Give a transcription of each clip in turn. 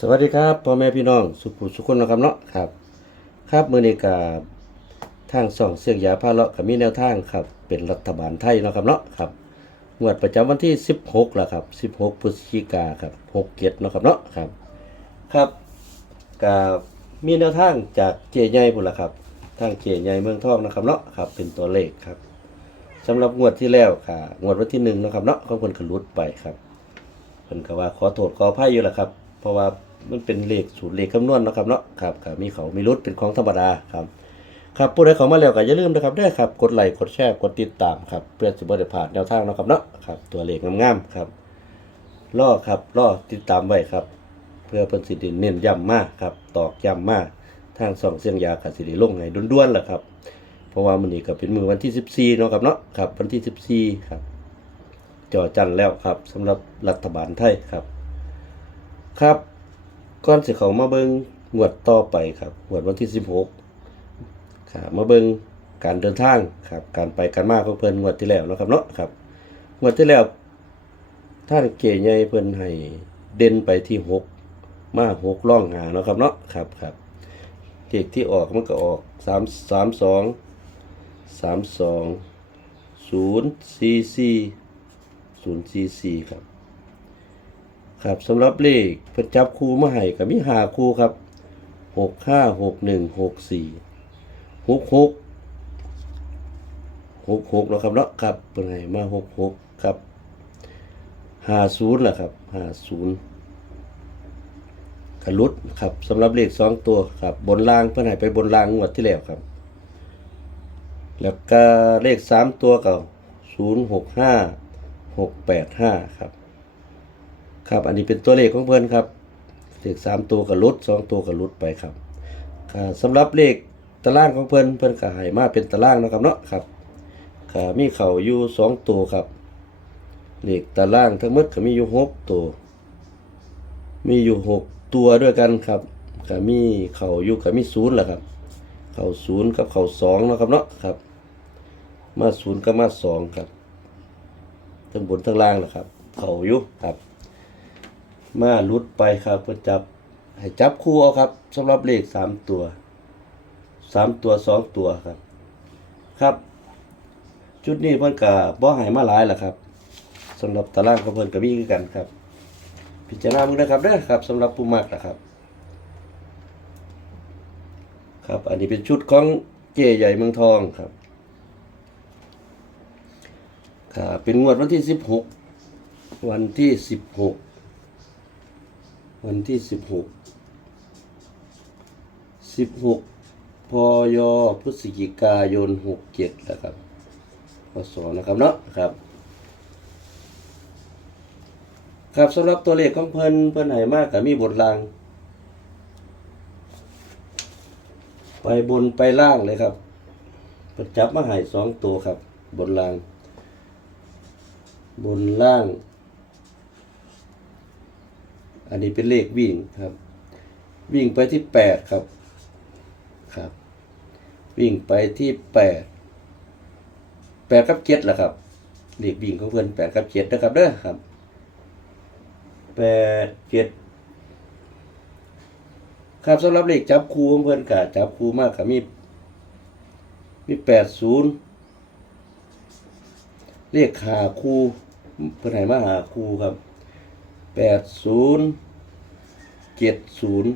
สวัสดีครับพ่อแม่พี่น้องสุขุสุขคนนะครับเนาะครับ ครับเมื้อนี้ก็ทางส่องเสียงยาพาเลาะก็มีแนวทางครับ เป็นรัฐบาลไทยนะครับเนาะครับงวดประจำวันที่ 16ล่ะครับ 16พฤศจิกาครับ67เนะครับเนาะครับครับก็มีแนวทางจากเจใหญ่พุ่นล่ะครับ ทางเจใหญ่เมืองทองนะครับเนาะครับ เป็นตัวเลขครับสำหรับงวดที่แล้วค่ะงวดวันที่1นะครับเนาะของเพิ่นก็หลุดไปครับเพิ่นก็ว่าขอโทษขออภัยอยู่ล่ะครับ เพราะว่า มันเป็นเลขสูตรเลขคำนวณเนาะครับเนาะครับก็มีเขามีรุดเป็นของธรรมดาครับครับผู้ใดเขามาแล้วก็อย่าลืมนะครับเด้ครับกดไลค์กดแชร์กดติดตามครับเพื่อจะบ่ได้พลาดแนวทางเนาะครับเนาะครับตัวเลขงามๆครับรอครับรอติดตามไว้ครับ เพื่อเพิ่นสิได้เน้นย้ำมากครับตอกย้ำมากทางสองเสียงยาก็สิได้ลงให้ด่วนๆล่ะครับ เพราะว่ามื้อนี้ก็เป็นมือวันที่ 14เนาะครับเนาะครับวันที่ 14ครับจอจันแล้วครับสำหรับรัฐบาลไทยครับ ครับ ก่อนสิเขามาเบิงงวดต่อไปครับงวดวันที่16ครับมาเบิงการเดินทางครับ การไปการมาของเพิ่นงวดที่แล้วนะครับเนาะครับงวดที่แล้วท่านเก๋ใหญ่เพิ่นให้เด่นไปที่6มา6ร่องหาเนาะครับเนาะครับครับเลขที่ออกมันก็ออก3 32 32 044ศูนย์สี่สี่ครับ ครับสำหรับเลขเพิ่นจับคู่มาให้ก็มีหาคู่ครับหกห้าหกหนึ่งหกสี่หกหกหกหกแล้วครับเนาะครับเพิ่นให้มาหกหกครับห้าศูนย์แหละครับห้าศูนย์ขลุดครับสำหรับเลขสองตัวครับบนล่างเพิ่นให้ไปบนล่างงวดที่แล้วครับ แล้วก็เลขสามตัวเก่าศูนย์หกห้าหกแปดห้าครับ ครับ อันนี้เป็นตัวเลขของเพื่อนครับเลขสามตัวกับลดสองตัวกับลดไปครับสำหรับเลขตารางของเพื่อนเพื่อนก็ให้มาเป็นตารางนะครับเนาะครับก็มีเข่าอยู่สองตัวครับเลขตารางทั้งหมดก็มีอยู่หกตัว มีอยู่หกตัวด้วยกันครับก็มีเข่าอยู่ก็มีศูนย์แหละครับ เข่าศูนย์กับเข่าสองนะครับเนาะครับ มาศูนย์กับมาสองครับทั้งบนทั้งล่างแหละครับ เขาอยู่ครับ มาลุดไปครับเพื่อจับ ให้จับคู่เอาครับสำหรับเลขสามตัวสามตัวสองตัวครับ ครับ ชุดนี้เพิ่อนกะบ่หายมาหลายแหละครับสำหรับตารางของเพิ่นก็มีคือกันครับ พิจารณามึงนะครับเด้อครับสำหรับผู้มักนะครับ ครับอันนี้เป็นชุดของเจใหญ่เมืองทองครับครับเป็นงวดวันที่สิบหกวันที่สิบหก วันที่สิบหกสิบหกพยพฤศจิกายนหกเจ็ดนะครับพศนะครับเนาะครับ ครับสำหรับตัวเลขของเพิ่นเพิ่นให้มากกับมีบทลาง ไปบนไปล่างเลยครับเพิ่นจับมาให้สองตัวครับ บนล่าง บนล่าง อันนี้เป็นเลขวิ่งครับ วิ่งไปที่แปดครับครับ วิ่งไปที่แปดแปดกับเจ็ดแหละครับเลขวิ่งของเพื่อนแปดกับเจ็ดนะครับเด้อครับแปดเจ็ดครับสำหรับเลขจับคู่ของเพื่อนกะจับคู่มากกับมีมีแปดศูนย์เลขหาคู่เพื่อนไหนมาหาคู่ครับ แปดศูนย์เจ็ดศูนย์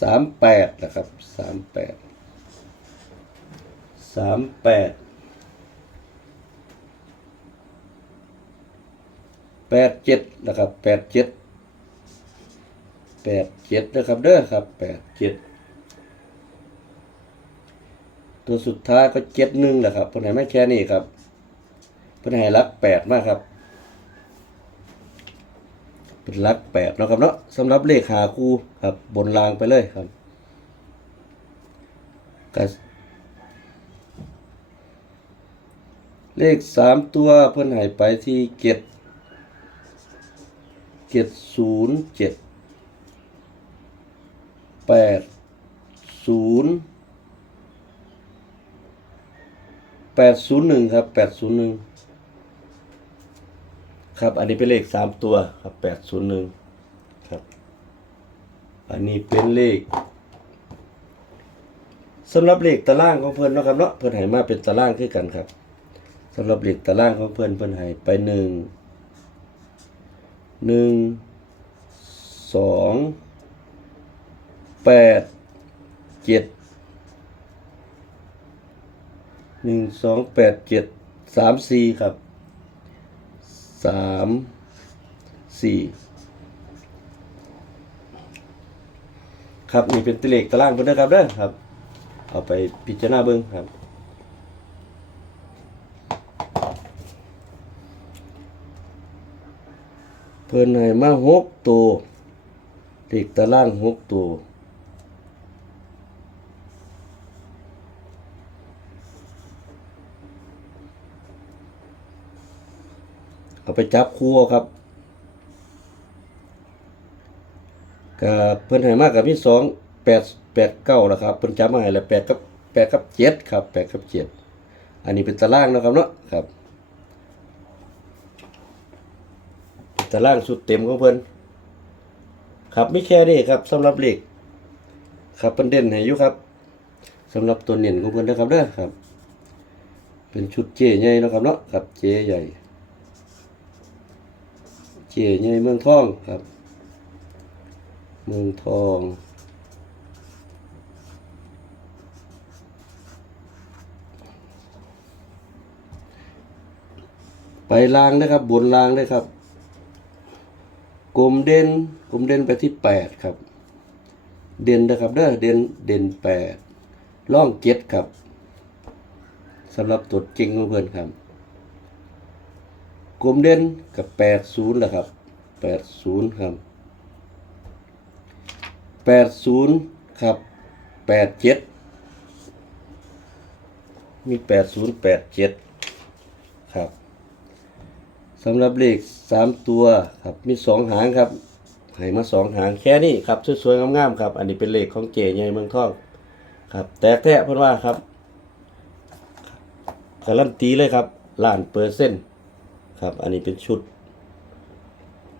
สามแปดนะครับสามแปดสามแปดแปดเจ็ดนะครับแปดเจ็ดแปดเจ็ดนะครับเด้อครับแปดเจ็ดตัวสุดท้ายก็เจ็ดหนึ่งแหละครับเพิ่นให้ไม่แค่นี้ครับ เพิ่นให้รักแปดมากครับ เป็นรักแปดเนาะครับเนาะสำหรับเลขหาคู่ครับ บนรางไปเลยครับก็เลขสามตัวเพิ่นให้ไปที่เจ็ดเจ็ดศูนย์เจ็ดแปดศูนย์แปดศูนย์หนึ่งครับแปดศูนย์หนึ่ง ครับ อันนี้เป็นเลขสามตัวครับแปดศูนย์หนึ่งครับ อันนี้เป็นเลขสำหรับเลขตารางของเพิ่นนะครับเนาะเพิ่นให้มาเป็นตารางคือกันครับสำหรับเลขตารางของเพิ่นเพิ่นให้ไปหนึ่งหนึ่งสองแปดเจ็ดหนึ่งสองแปดเจ็ดสามสี่ครับ สามสี่ครับนี่เป็นตัวเลขตารางเพิ่นเด้อครับเด้อครับ เอาไปพิจารณาเบิ่งครับเพิ่นให้มาหกตัวเลขตารางหกตัว เอาไปจับคู่เอาครับก็เพิ่นให้มากกับมีสองแปดแปดเก้าแล้วครับเพิ่นจำมาให้แล้วแปดกับแปดกับเจ็ดครับแปดกับเจ็ดอันนี้เป็นตารางนะครับเนาะครับตารางสุดเต็มของเพิ่นครับไม่แค่นี้ครับสำหรับเหลขครับเพิ่นเด่นให้อยู่ครับสำหรับตัวเน้นของเพิ่นนะครับเด้อครับ เป็นชุดเจใหญ่นะครับเนาะครับเจใหญ่ เจใหญ่เมืองทองครับ เมืองทองไปลางนะครับ บนลางเลยครับ กลมเด่นกลมเด่นไปที่แปดครับ เด่นนะครับเด้อเด่นเด่นแปดล่องเจ็ดครับสำหรับตัวจริงของเพื่อนครับ กลมเด่นกับแปดศูนย์แหละครับแปดศูนย์ครับแปดศูนย์ครับแปดเจ็ดมีแปดศูนย์แปดเจ็ดครับสำหรับเลขสามตัวครับมีสองหางครับให้มาสองหางแค่นี้ครับสวยๆงามๆครับ อันนี้เป็นเลขของเจใหญ่เมืองทองครับ แตกแท้เพื่อนว่าครับการันตีเลยครับล้านเปอร์เซ็นต์ ครับ อันนี้เป็นชุด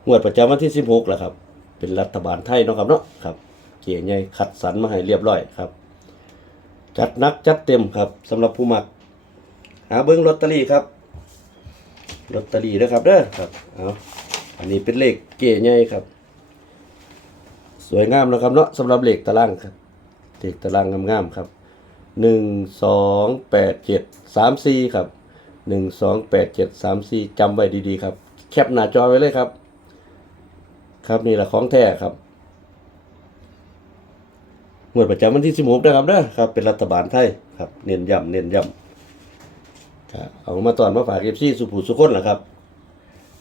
งวดประจำวันที่16แหละครับ เป็นรัฐบาลไทยเนาะครับเนาะครับ เก๋ใหญ่คัดสรรมาให้เรียบร้อยครับ จัดนักจัดเต็มครับสำหรับผู้มัก หาเบิ้งลอตเตอรี่ครับลอตเตอรี่นะครับเด้อครับเอาอันนี้เป็นเลขเก๋ใหญ่ครับ สวยงามนะครับเนาะสำหรับเลขตารางครับเลขตารางงามๆครับหนึ่งสองแปดเจ็ดสามสี่ครับ หนึ่งสองแปดเจ็ดสามสี่จำไว้ดีๆครับ แคปหน้าจอไว้เลยครับ ครับนี่แหละของแท้ครับงวดประจำวันที่สิบหกนะครับเด้อครับ เป็นรัฐบาลไทยครับ เน้นย้ำเน้นย้ำครับเอามาตอนมาฝากเอฟซีสุภูสุคนแหละครับ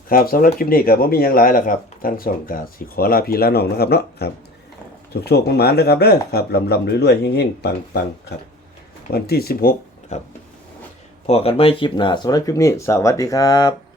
ครับสำหรับคลิปนี้กับว่ามีหยังหลายแล้วครับ ทั้งสองกาสิขอลาพีลาน้องนะครับเนาะครับโชคโชคมันหมานนะครับเด้อครับลำลำรวยๆเฮงๆปังๆครับ วันที่สิบหกครับ พอกันไม่คลิปหน้าสำหรับคลิปนี้ สวัสดีครับ